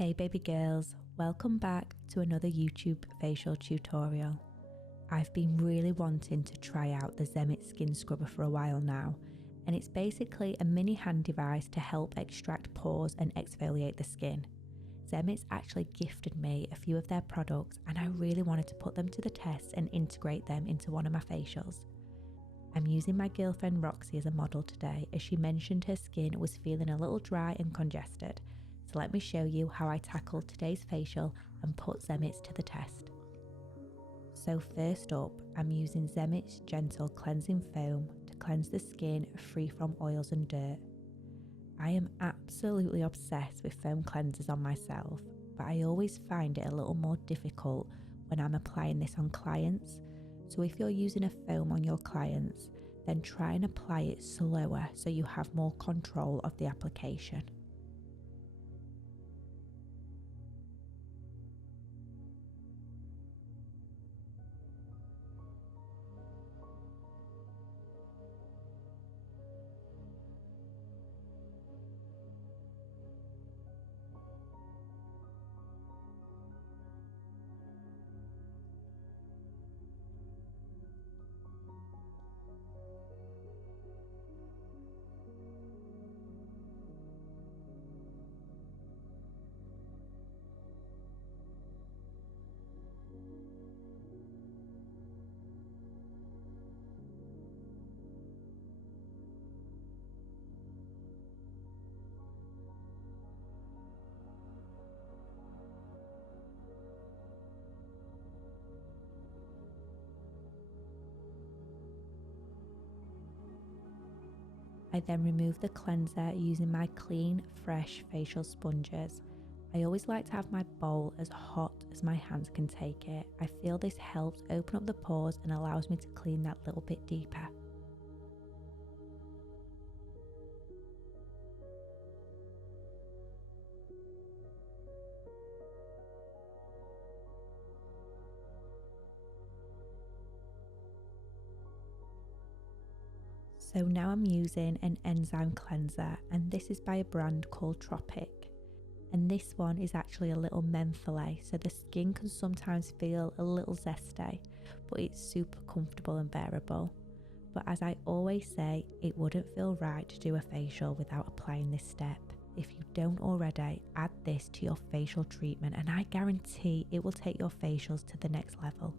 Hey baby girls, welcome back to another YouTube facial tutorial. I've been really wanting to try out the Zenith skin scrubber for a while now, and it's basically a mini hand device to help extract pores and exfoliate the skin. Zenith actually gifted me a few of their products and I really wanted to put them to the test and integrate them into one of my facials. I'm using my girlfriend Roxy as a model today as she mentioned her skin was feeling a little dry and congested. So let me show you how I tackled today's facial and put Zenith to the test. So first up, I'm using Zenith's gentle cleansing foam to cleanse the skin free from oils and dirt. I am absolutely obsessed with foam cleansers on myself, but I always find it a little more difficult when I'm applying this on clients. So if you're using a foam on your clients, then try and apply it slower so you have more control of the application. I then remove the cleanser using my clean, fresh facial sponges. I always like to have my bowl as hot as my hands can take it. I feel this helps open up the pores and allows me to clean that little bit deeper. So now I'm using an Enzyme cleanser, and this is by a brand called Tropic. And this one is actually a little mentholate, so the skin can sometimes feel a little zesty, but it's super comfortable and bearable. But as I always say, it wouldn't feel right to do a facial without applying this step. If you don't already, add this to your facial treatment and I guarantee it will take your facials to the next level.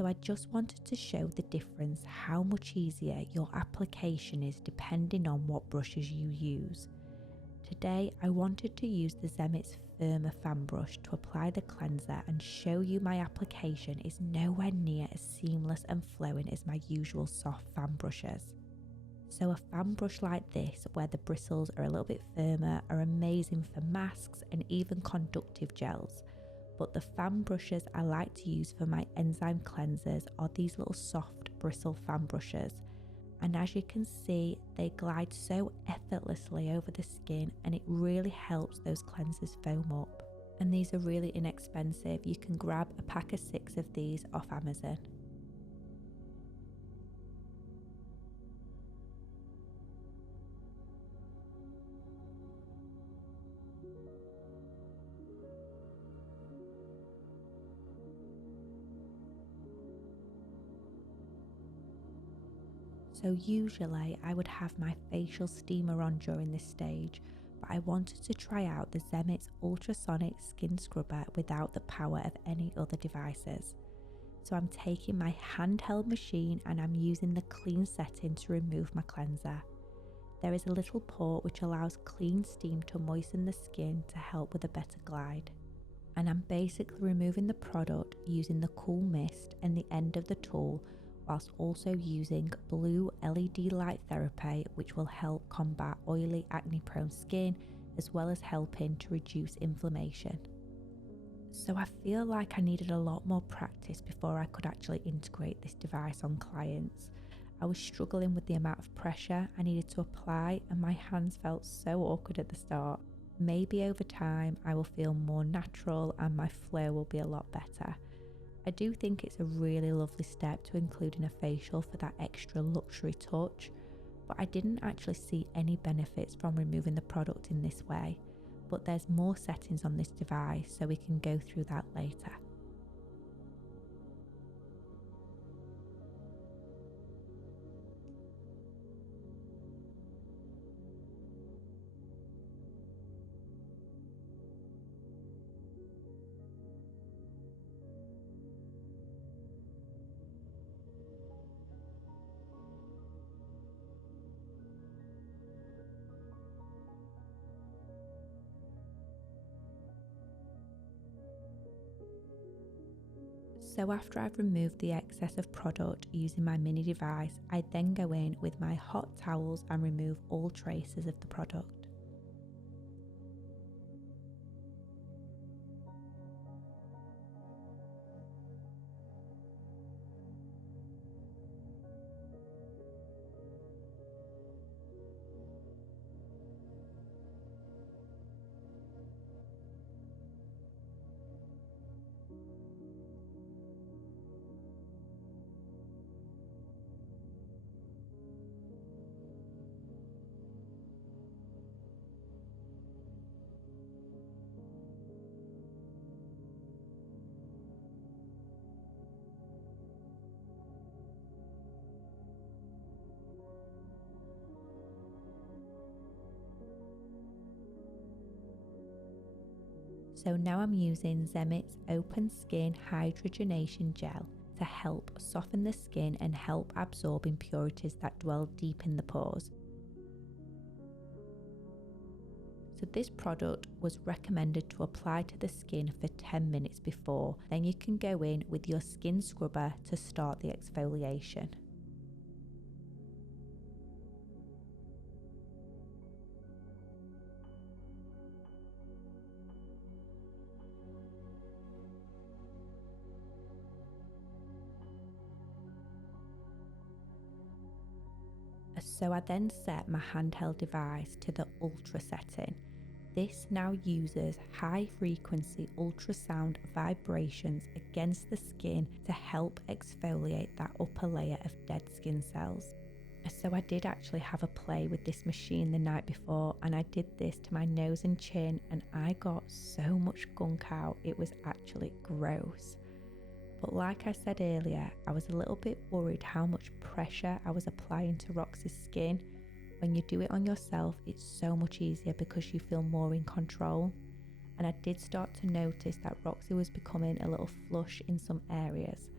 So I just wanted to show the difference how much easier your application is depending on what brushes you use. Today I wanted to use the Zenith's firmer fan brush to apply the cleanser and show you my application is nowhere near as seamless and flowing as my usual soft fan brushes. So a fan brush like this, where the bristles are a little bit firmer, are amazing for masks and even conductive gels. But the fan brushes I like to use for my Enzyme cleansers are these little soft bristle fan brushes. And as you can see, they glide so effortlessly over the skin and it really helps those cleansers foam up. And these are really inexpensive. You can grab a pack of 6 of these off Amazon. So usually I would have my facial steamer on during this stage, but I wanted to try out the Zenith's Ultrasonic skin scrubber without the power of any other devices. So I'm taking my handheld machine and I'm using the clean setting to remove my cleanser. There is a little port which allows clean steam to moisten the skin to help with a better glide. and I'm basically removing the product using the cool mist and the end of the tool, whilst also using blue LED light therapy, which will help combat oily acne prone skin as well as helping to reduce inflammation. So I feel like I needed a lot more practice before I could actually integrate this device on clients. I was struggling with the amount of pressure I needed to apply, and my hands felt so awkward at the start. Maybe over time I will feel more natural and my flow will be a lot better. I do think it's a really lovely step to include in a facial for that extra luxury touch, but I didn't actually see any benefits from removing the product in this way. But there's more settings on this device, so we can go through that later. So after I've removed the excess of product using my mini device, I then go in with my hot towels and remove all traces of the product. So now I'm using Zemit's Open Skin Hydrogenation Gel to help soften the skin and help absorb impurities that dwell deep in the pores. So this product was recommended to apply to the skin for 10 minutes before, then you can go in with your skin scrubber to start the exfoliation. So I then set my handheld device to the Ultra setting. This now uses high frequency ultrasound vibrations against the skin to help exfoliate that upper layer of dead skin cells. So I did actually have a play with this machine the night before, and I did this to my nose and chin, and I got so much gunk out, it was actually gross. But like I said earlier, I was a little bit worried how much pressure I was applying to Roxy's skin. When you do it on yourself, it's so much easier because you feel more in control. And I did start to notice that Roxy was becoming a little flush in some areas.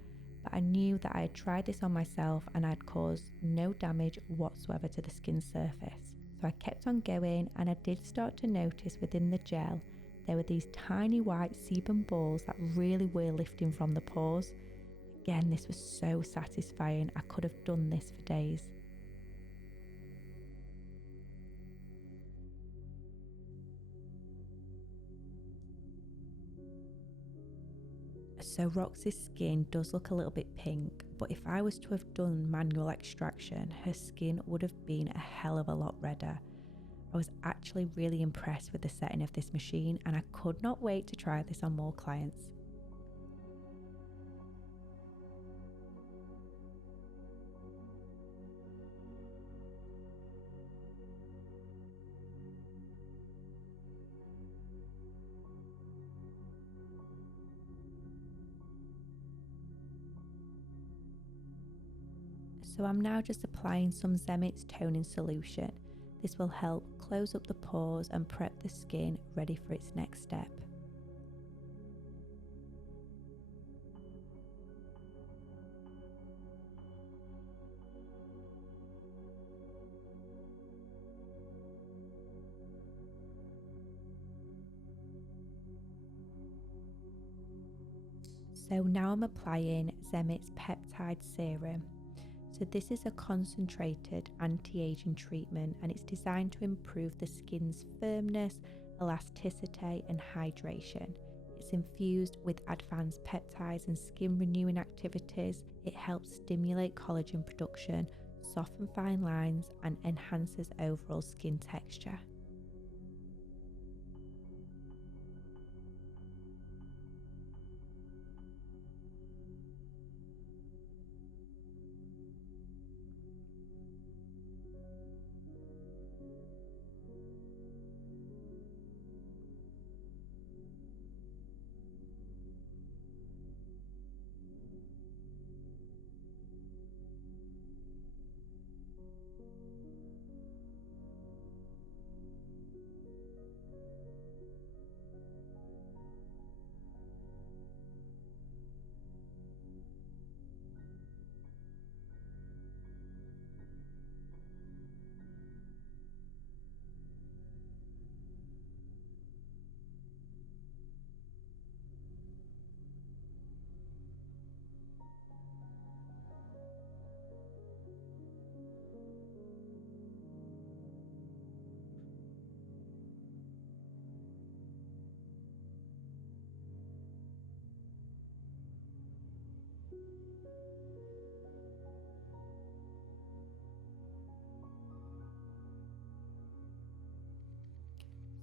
But I knew that I had tried this on myself and I'd caused no damage whatsoever to the skin surface. So I kept on going, and I did start to notice within the gel there were these tiny white sebum balls that really were lifting from the pores. Again, this was so satisfying. I could have done this for days. So Roxy's skin does look a little bit pink, but if I was to have done manual extraction, her skin would have been a hell of a lot redder. I was actually really impressed with the setting of this machine, and I could not wait to try this on more clients. So I'm now just applying some Zemit's toning solution. This will help close up the pores and prep the skin ready for its next step. So now I'm applying Zemit's Peptide Serum. So this is a concentrated anti-aging treatment, and it's designed to improve the skin's firmness, elasticity and hydration. It's infused with advanced peptides and skin renewing activities. It helps stimulate collagen production, soften fine lines and enhances overall skin texture.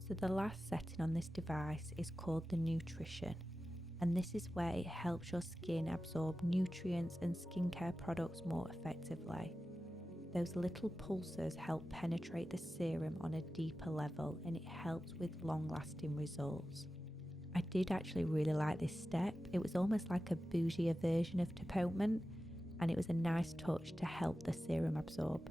So the last setting on this device is called the nutrition, and this is where it helps your skin absorb nutrients and skincare products more effectively. Those little pulses help penetrate the serum on a deeper level, and it helps with long-lasting results. I did actually really like this step. It was almost like a bougier version of depotement, and it was a nice touch to help the serum absorb.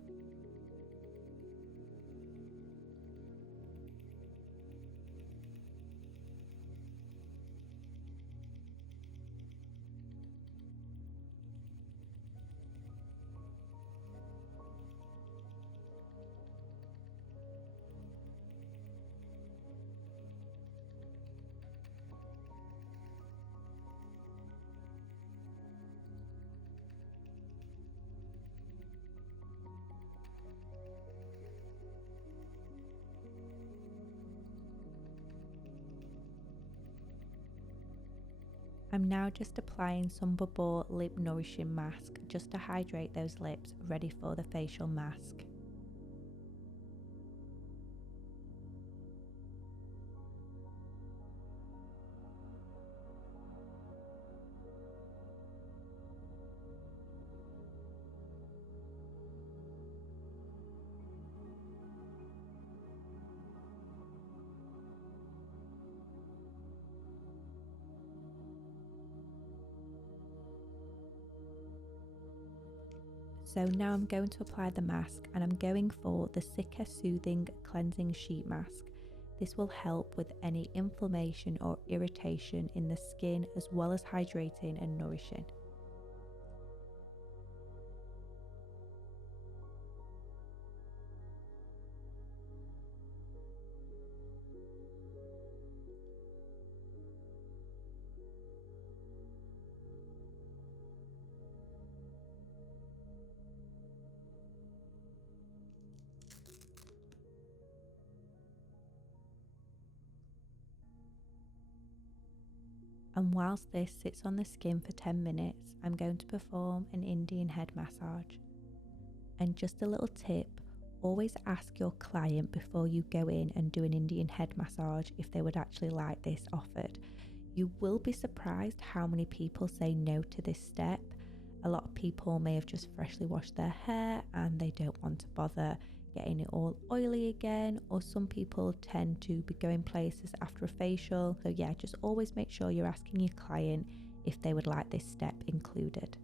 I'm now just applying some Pore lip nourishing mask just to hydrate those lips, ready for the facial mask. So now I'm going to apply the mask, and I'm going for the Sika Soothing Cleansing Sheet Mask. This will help with any inflammation or irritation in the skin, as well as hydrating and nourishing. And whilst this sits on the skin for 10 minutes, I'm going to perform an Indian head massage. And just a little tip, always ask your client before you go in and do an Indian head massage if they would actually like this offered. You will be surprised how many people say no to this step. A lot of people may have just freshly washed their hair and they don't want to bother getting it all oily again, or some people tend to be going places after a facial. So yeah, just always make sure you're asking your client if they would like this step included.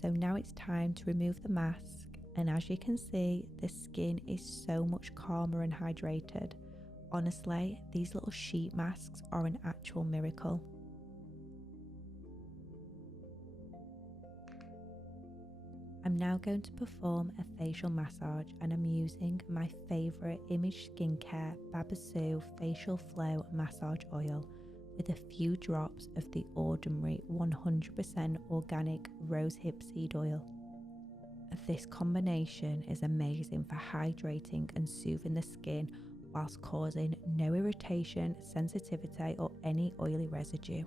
So now it's time to remove the mask, and as you can see, the skin is so much calmer and hydrated. Honestly, these little sheet masks are an actual miracle. I'm now going to perform a facial massage, and I'm using my favourite Image Skincare Babassu Facial Flow Massage Oil with a few drops of the ordinary 100% organic rosehip seed oil. This combination is amazing for hydrating and soothing the skin whilst causing no irritation, sensitivity or any oily residue.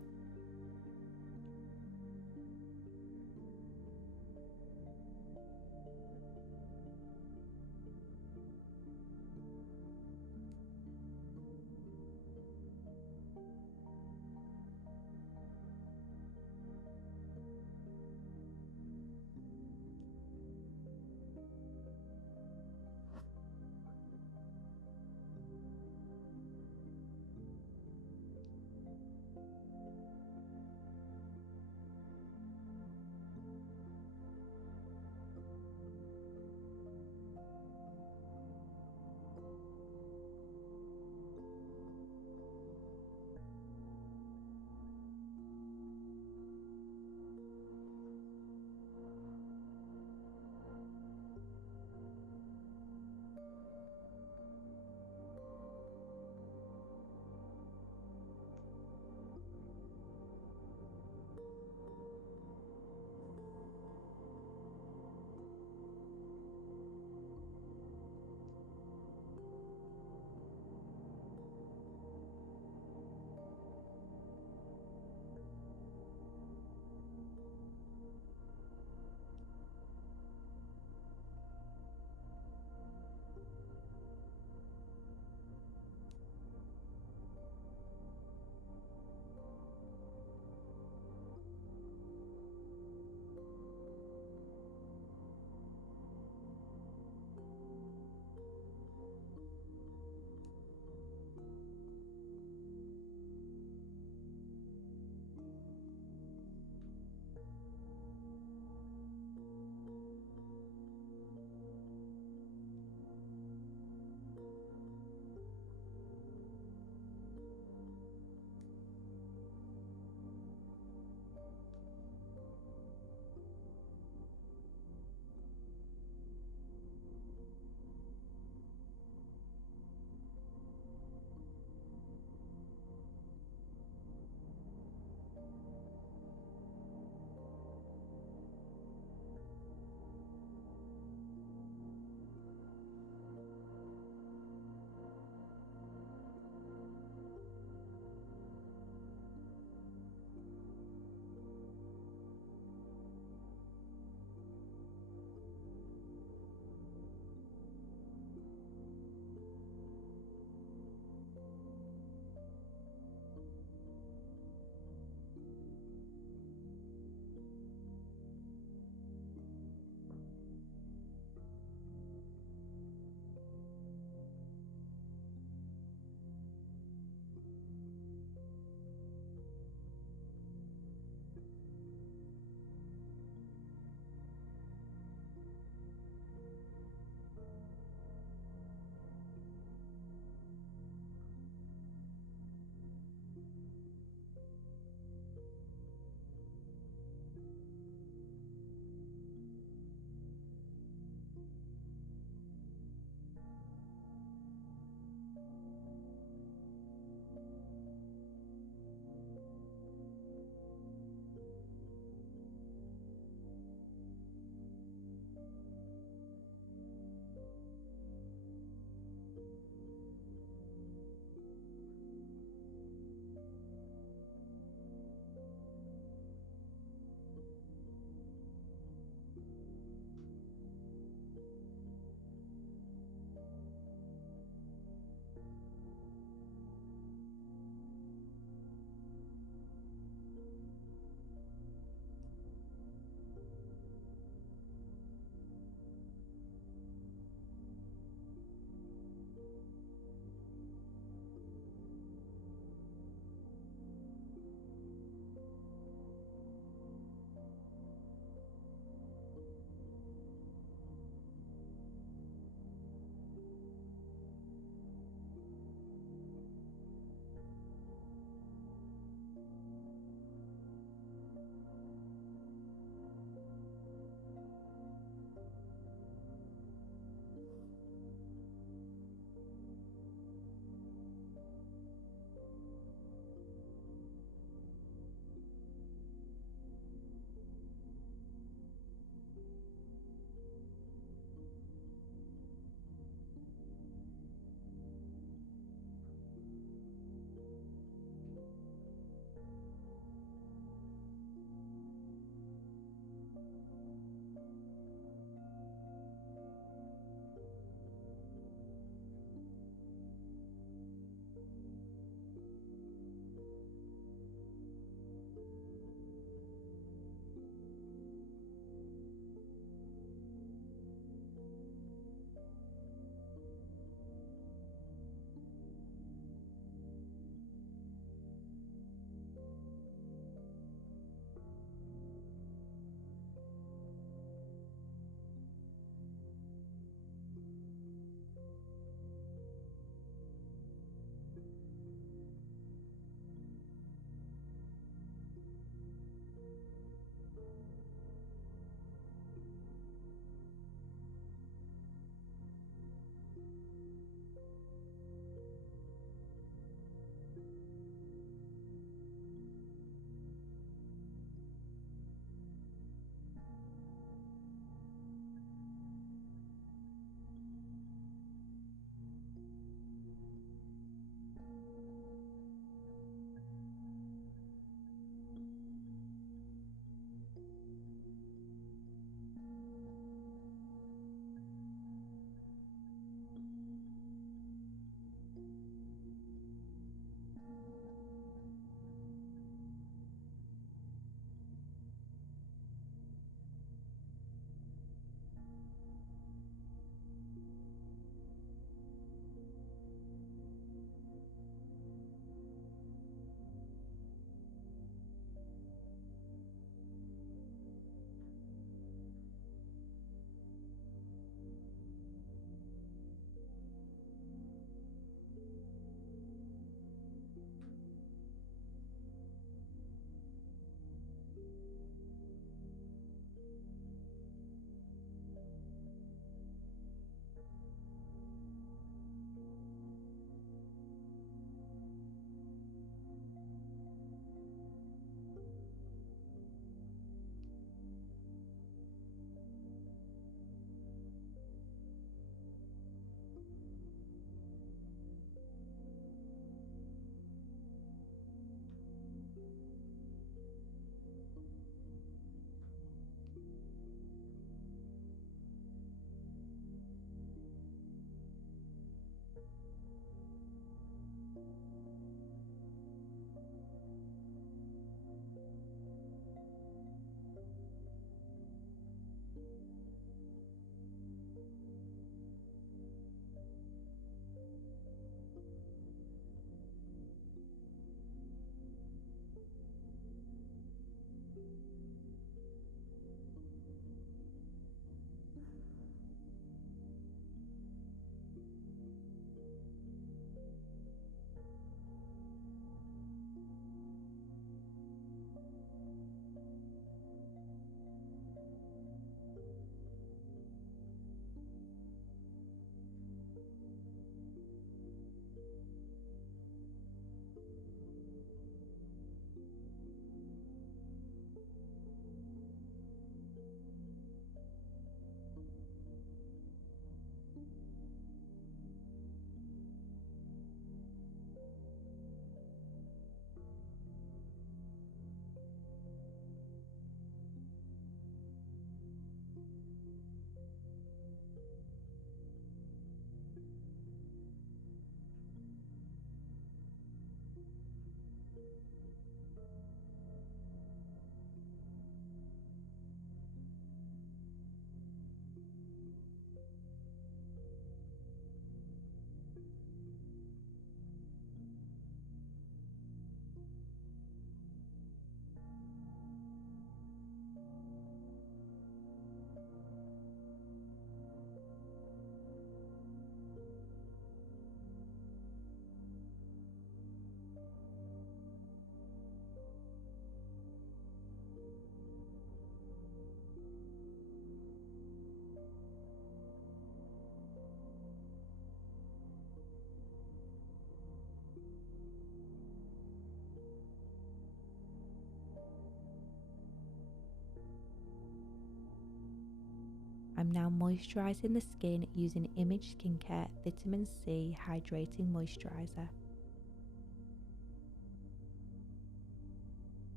I'm now moisturising the skin using Image Skincare Vitamin C Hydrating Moisturizer.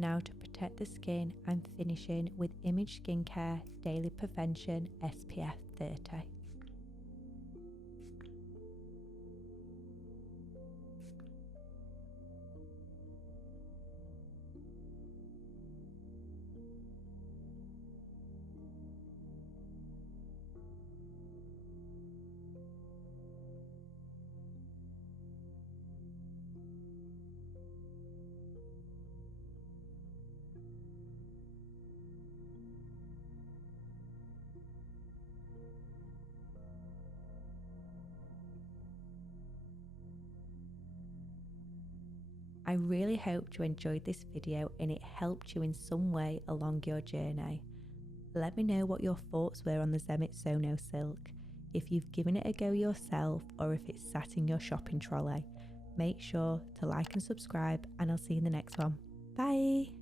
Now to protect the skin, I'm finishing with Image Skincare Daily Prevention SPF 30. I really hope you enjoyed this video and it helped you in some way along your journey. Let me know what your thoughts were on the Zenit Sono Silk, if you've given it a go yourself or if it's sat in your shopping trolley. Make sure to like and subscribe, and I'll see you in the next one. Bye!